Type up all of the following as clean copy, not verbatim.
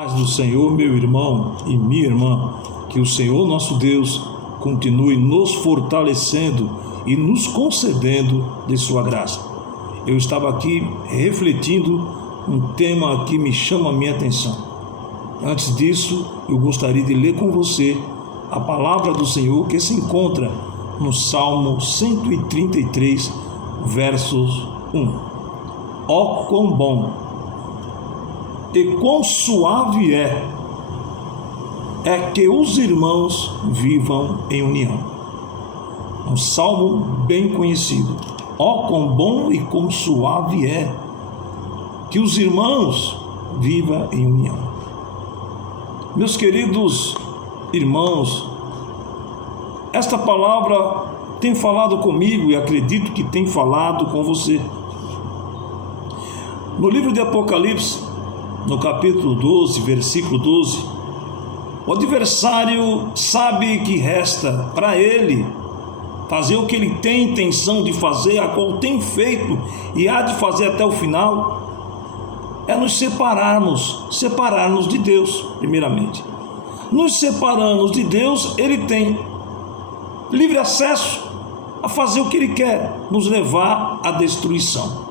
Paz do Senhor, meu irmão e minha irmã, que o Senhor nosso Deus continue nos fortalecendo e nos concedendo de sua graça. Eu estava aqui refletindo um tema que me chama a minha atenção. Antes disso, eu gostaria de ler com você a palavra do Senhor que se encontra no Salmo 133, versos 1. Ó quão bom e quão suave é que os irmãos vivam em união. Um salmo bem conhecido. Ó quão bom e quão suave é que os irmãos vivam em união. Meus queridos irmãos, esta palavra tem falado comigo e acredito que tem falado com você. No livro de Apocalipse, no capítulo 12, versículo 12, o adversário sabe que resta para ele fazer o que ele tem intenção de fazer, a qual tem feito e há de fazer até o final, é nos separarmos de Deus, primeiramente. Nos separarmos de Deus, ele tem livre acesso a fazer o que ele quer, nos levar à destruição.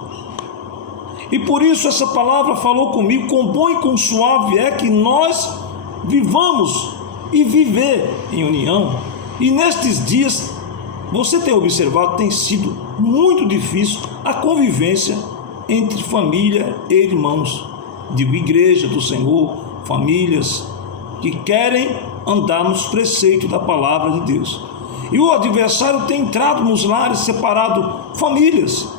E por isso essa palavra falou comigo, quão bom e quão suave é que nós vivamos e viver em união. E nestes dias, você tem observado, tem sido muito difícil a convivência entre família e irmãos. Digo, igreja do Senhor, famílias que querem andar nos preceitos da palavra de Deus. E o adversário tem entrado nos lares, separado famílias,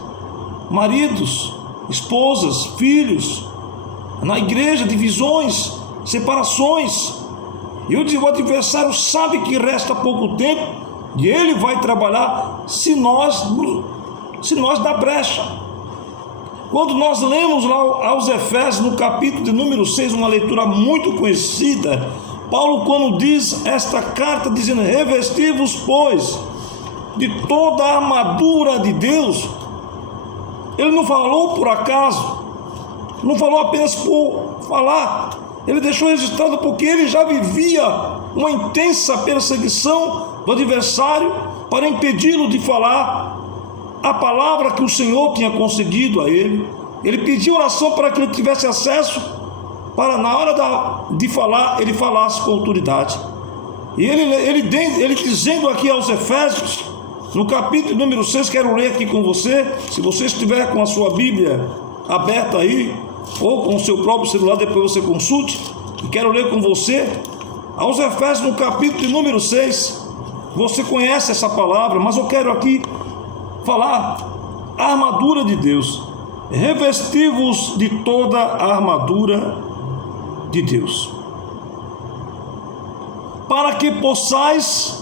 maridos, esposas, filhos, na igreja, divisões, separações. E o adversário sabe que resta pouco tempo e ele vai trabalhar se nós dar brecha. Quando nós lemos lá aos Efésios, no capítulo de número 6, uma leitura muito conhecida, Paulo, quando diz esta carta, dizendo: revesti-vos, pois, de toda a armadura de Deus. Ele não falou por acaso, não falou apenas por falar, ele deixou registrado porque ele já vivia uma intensa perseguição do adversário para impedi-lo de falar a palavra que o Senhor tinha concedido a ele. Ele pediu oração para que ele tivesse acesso, para na hora de falar, ele falasse com autoridade. E ele dizendo aqui aos Efésios, no capítulo número 6, quero ler aqui com você, se você estiver com a sua Bíblia aberta aí, ou com o seu próprio celular, depois você consulte, e quero ler com você, aos Efésios, no capítulo número 6, você conhece essa palavra, mas eu quero aqui falar a armadura de Deus. Revesti-vos de toda a armadura de Deus, para que possais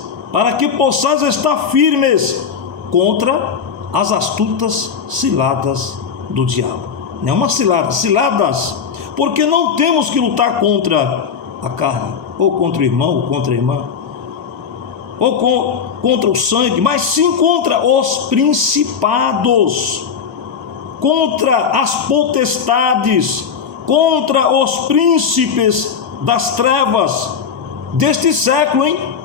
estar firmes contra as astutas ciladas do diabo. Não é uma cilada, ciladas, porque não temos que lutar contra a carne, ou contra o irmão, ou contra a irmã, ou contra o sangue, mas sim contra os principados, contra as potestades, contra os príncipes das trevas deste século,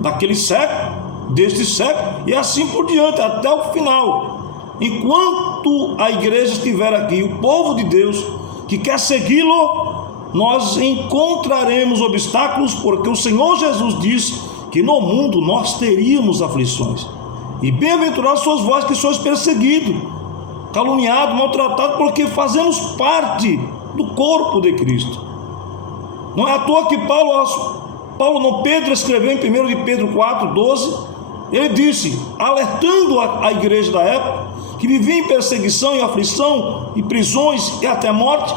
daquele século, deste século, e assim por diante, até o final. Enquanto a igreja estiver aqui, o povo de Deus que quer segui-lo, nós encontraremos obstáculos, porque o Senhor Jesus disse que no mundo nós teríamos aflições. E bem-aventurados sois vós que sois perseguidos, caluniados, maltratados, porque fazemos parte do corpo de Cristo. Não é à toa que Pedro escreveu em 1 de Pedro 4, 12, ele disse, alertando a igreja da época, que vivia em perseguição e aflição, e prisões e até morte,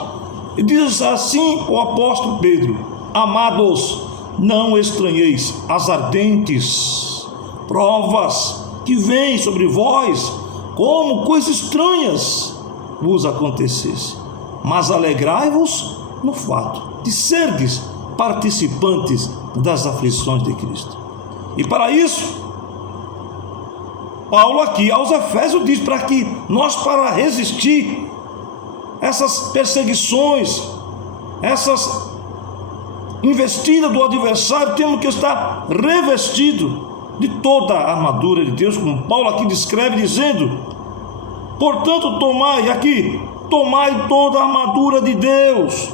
e diz assim o apóstolo Pedro: amados, não estranheis as ardentes provas que vêm sobre vós, como coisas estranhas vos acontecesse, mas alegrai-vos no fato de serdes participantes das aflições de Cristo. E para isso, Paulo aqui aos Efésios diz para que nós, para resistir essas perseguições, essas investida do adversário, temos que estar revestido de toda a armadura de Deus, como Paulo aqui descreve, dizendo: portanto, tomai toda a armadura de Deus,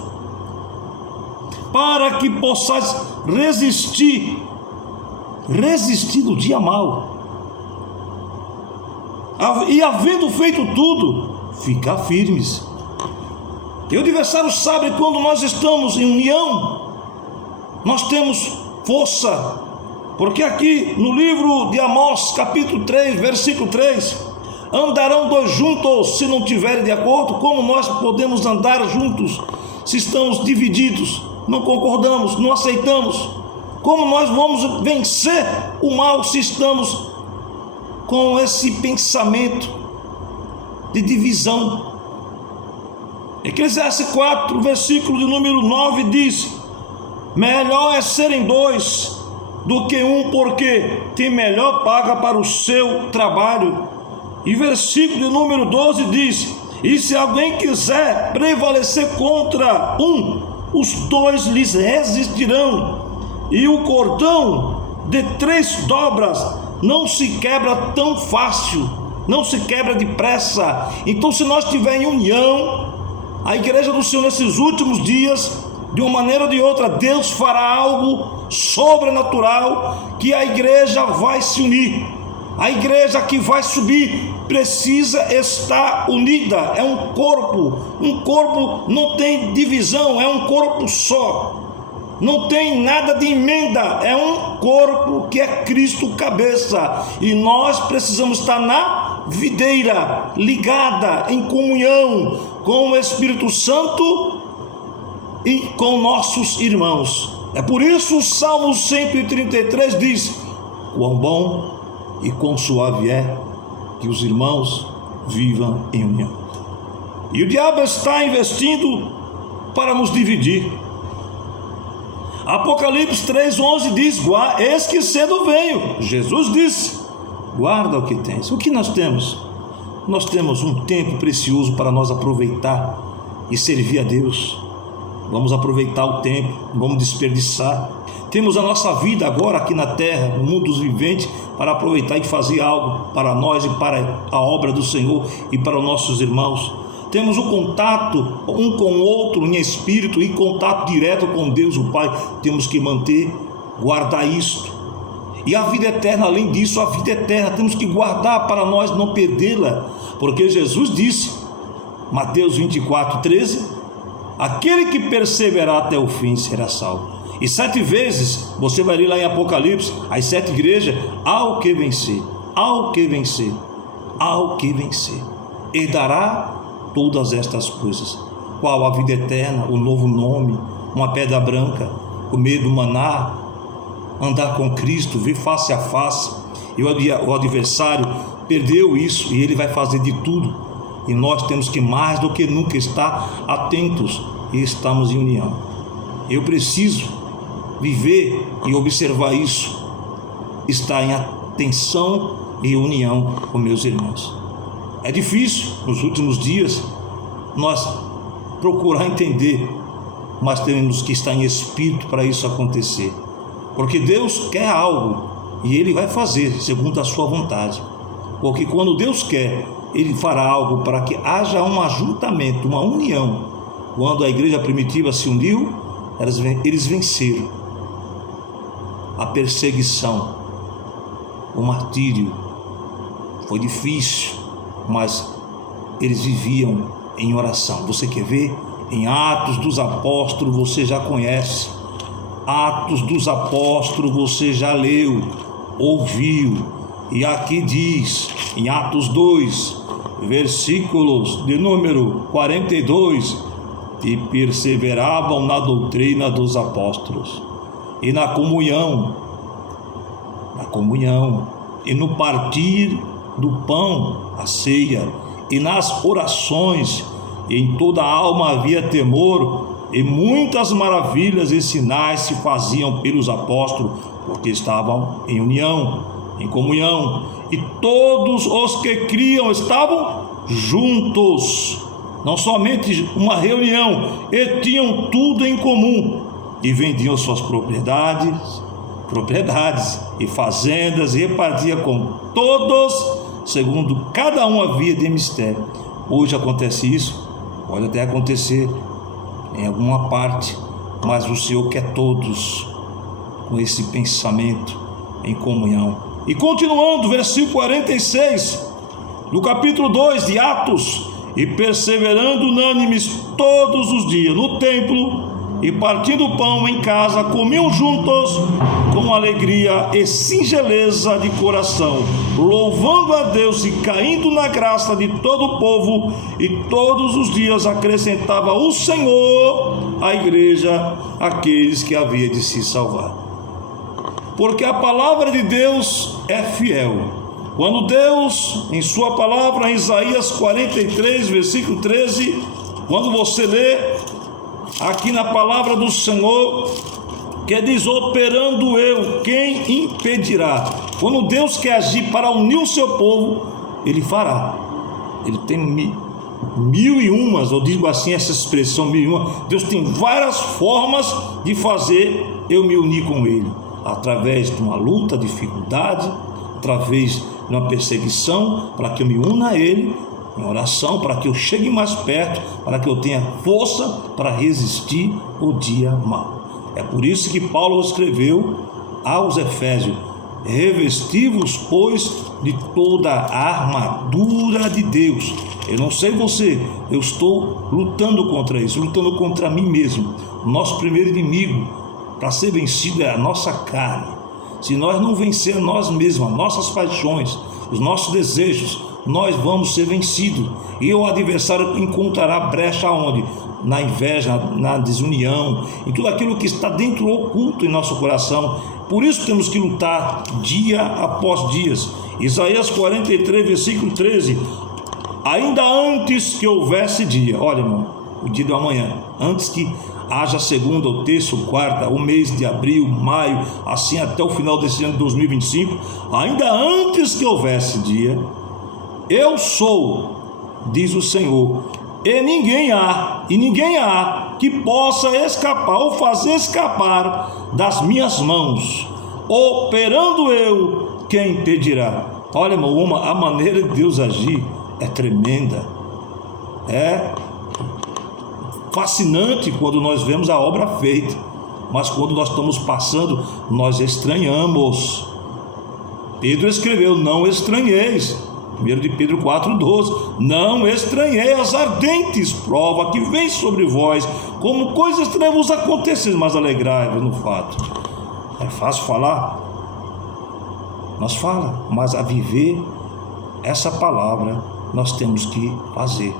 para que possais resistir no dia mau, e havendo feito tudo, ficar firmes. E o adversário sabe que quando nós estamos em união, nós temos força, porque aqui no livro de Amós, capítulo 3, versículo 3, andarão dois juntos se não tiverem de acordo? Como nós podemos andar juntos se estamos divididos, não concordamos, não aceitamos? Como nós vamos vencer o mal se estamos com esse pensamento de divisão? Eclesiastes 4, versículo de número 9 diz: melhor é serem dois do que um, porque tem melhor paga para o seu trabalho. E versículo de número 12 diz: e se alguém quiser prevalecer contra um, os dois lhes resistirão. E o cordão de 3 dobras não se quebra tão fácil, não se quebra depressa. Então, se nós tivermos em união, a igreja do Senhor nesses últimos dias, de uma maneira ou de outra, Deus fará algo sobrenatural, que a igreja vai se unir. A igreja que vai subir precisa estar unida. É um corpo não tem divisão, é um corpo só, não tem nada de emenda, é um corpo que é Cristo cabeça, e nós precisamos estar na videira, ligada, em comunhão com o Espírito Santo e com nossos irmãos. É por isso o Salmo 133 diz: quão bom e quão suave é que os irmãos vivam em união. E o diabo está investindo para nos dividir. Apocalipse 3:11 diz: eis que cedo venho. Jesus disse: guarda o que tens. O que nós temos? Nós temos um tempo precioso para nós aproveitar e servir a Deus. Vamos aproveitar o tempo, vamos desperdiçar. Temos a nossa vida agora aqui na terra, no mundo dos viventes, para aproveitar e fazer algo para nós e para a obra do Senhor e para os nossos irmãos. Temos o contato um com o outro em espírito e contato direto com Deus o Pai. Temos que manter, guardar isto. E a vida eterna, além disso, a vida eterna temos que guardar para nós não perdê-la, porque Jesus disse, Mateus 24:13, aquele que perseverar até o fim será salvo. E 7 vezes, você vai ler lá em Apocalipse, as 7 igrejas: ao que vencer, ao que vencer, ao que vencer, herdará todas estas coisas. Qual? A vida eterna, o novo nome, uma pedra branca, comer do maná, andar com Cristo, ver face a face. E o adversário perdeu isso, e ele vai fazer de tudo. E nós temos que mais do que nunca estar atentos e estamos em união. Eu preciso viver e observar isso, estar em atenção e união com meus irmãos. É difícil nos últimos dias nós procurar entender, mas temos que estar em espírito para isso acontecer, porque Deus quer algo e Ele vai fazer segundo a sua vontade, porque quando Deus quer, Ele fará algo para que haja um ajuntamento, uma união. Quando a igreja primitiva se uniu, eles venceram a perseguição, o martírio. Foi difícil, mas eles viviam em oração. Você quer ver? Em Atos dos Apóstolos você já conhece. Atos dos Apóstolos você já leu, ouviu. E aqui diz, em Atos 2, versículos de número 42, e perseveravam na doutrina dos apóstolos, e na comunhão, e no partir do pão, a ceia, e nas orações, e em toda a alma havia temor, e muitas maravilhas e sinais se faziam pelos apóstolos, porque estavam em união, em comunhão, e todos os que criam estavam juntos, não somente uma reunião, e tinham tudo em comum, e vendiam suas propriedades e fazendas, e repartia com todos, segundo cada um havia de mistério. Hoje acontece isso, pode até acontecer em alguma parte, mas o Senhor quer todos com esse pensamento em comunhão. E continuando, versículo 46 do capítulo 2 de Atos: e perseverando unânimes todos os dias no templo, e partindo o pão em casa, comiam juntos com alegria e singeleza de coração, louvando a Deus e caindo na graça de todo o povo. E todos os dias acrescentava o Senhor à igreja aqueles que havia de se salvar. Porque a palavra de Deus é fiel. Quando Deus, em sua palavra, em Isaías 43, versículo 13, quando você lê aqui na palavra do Senhor, que diz: operando eu, quem impedirá? Quando Deus quer agir para unir o seu povo, Ele fará. Ele tem mil e umas, eu digo assim, essa expressão mil e uma. Deus tem várias formas de fazer eu me unir com Ele, através de uma luta, dificuldade, através de uma perseguição, para que eu me una a Ele, em oração, para que eu chegue mais perto, para que eu tenha força para resistir o dia mau. É por isso que Paulo escreveu aos Efésios: revesti-vos, pois, de toda a armadura de Deus. Eu não sei você, eu estou lutando contra isso, lutando contra mim mesmo. O nosso primeiro inimigo para ser vencido é a nossa carne. Se nós não vencermos nós mesmos, as nossas paixões, os nossos desejos, nós vamos ser vencidos. E o adversário encontrará brecha onde? Na inveja, na desunião, em tudo aquilo que está dentro oculto em nosso coração. Por isso temos que lutar dia após dia. Isaías 43, versículo 13: ainda antes que houvesse dia, olha, irmão, o dia do amanhã, antes que haja segunda, ou terça, ou quarta, o mês de abril, maio, assim até o final desse ano de 2025, ainda antes que houvesse dia, eu sou, diz o Senhor, e ninguém há que possa escapar ou fazer escapar das minhas mãos. Operando eu, quem impedirá? Olha, irmão, a maneira de Deus agir é tremenda, é fascinante quando nós vemos a obra feita, mas quando nós estamos passando, nós estranhamos. Pedro escreveu: não estranheis. 1 de Pedro 4,12: não estranhei as ardentes provas que vem sobre vós, como coisas estranhas vos acontecer, mas alegrai-vos no fato. É fácil falar? Nós fala, mas a viver essa palavra nós temos que fazer,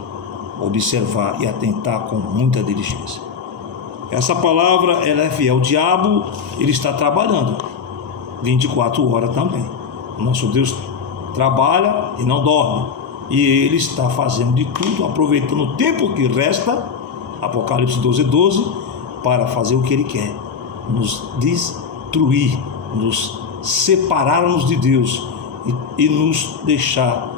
observar e atentar com muita diligência. Essa palavra, ela é fiel. O diabo, ele está trabalhando 24 horas também. O nosso Deus trabalha e não dorme, e Ele está fazendo de tudo, aproveitando o tempo que resta, Apocalipse 12:12, para fazer o que Ele quer: nos destruir, nos separar-nos de Deus e nos deixar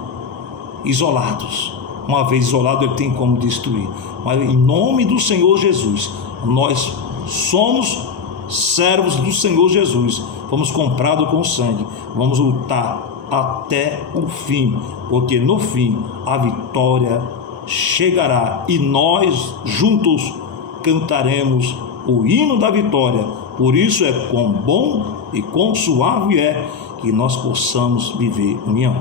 isolados. Uma vez isolado, Ele tem como destruir. Mas em nome do Senhor Jesus, nós somos servos do Senhor Jesus, fomos comprados com sangue, vamos lutar até o fim, porque no fim a vitória chegará e nós juntos cantaremos o hino da vitória. Por isso é quão bom e quão suave é que nós possamos viver união.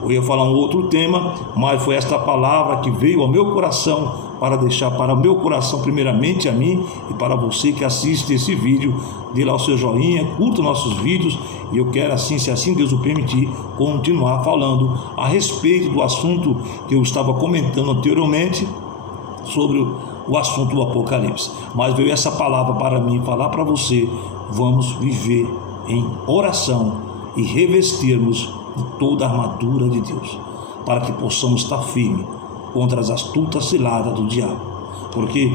Eu ia falar um outro tema, mas foi esta palavra que veio ao meu coração para deixar para o meu coração, primeiramente a mim e para você que assiste esse vídeo. Dê lá o seu joinha, curta nossos vídeos, e eu quero, assim, se assim Deus o permitir, continuar falando a respeito do assunto que eu estava comentando anteriormente, sobre o assunto do Apocalipse. Mas veio essa palavra para mim falar para você: vamos viver em oração e revestirmos de toda a armadura de Deus, para que possamos estar firmes contra as astutas ciladas do diabo. Porque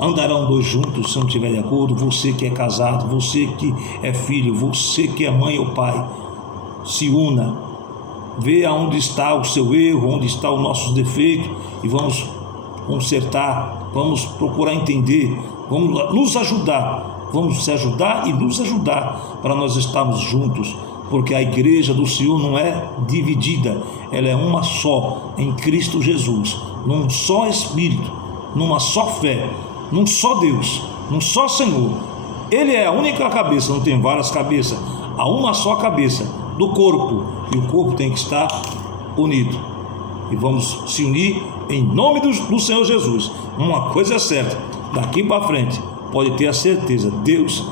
andarão dois juntos se não estiver de acordo. Você que é casado, você que é filho, você que é mãe ou pai, se una, vê aonde está o seu erro, onde está os nossos defeitos, e vamos consertar, vamos procurar entender, vamos nos ajudar. vamos se ajudar e nos ajudar para nós estarmos juntos, porque a igreja do Senhor não é dividida, ela é uma só em Cristo Jesus, num só Espírito, numa só fé, num só Deus, num só Senhor. Ele é a única cabeça, não tem várias cabeças, há uma só cabeça do corpo, e o corpo tem que estar unido. E vamos se unir em nome do Senhor Jesus. Uma coisa é certa, daqui para frente, pode ter a certeza, Deus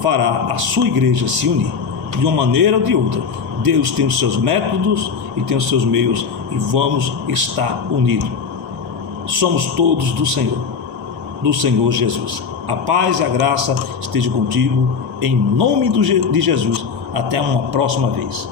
fará a sua igreja se unir, de uma maneira ou de outra. Deus tem os seus métodos e tem os seus meios, e vamos estar unidos. Somos todos do Senhor Jesus. A paz e a graça esteja contigo, em nome de Jesus. Até uma próxima vez.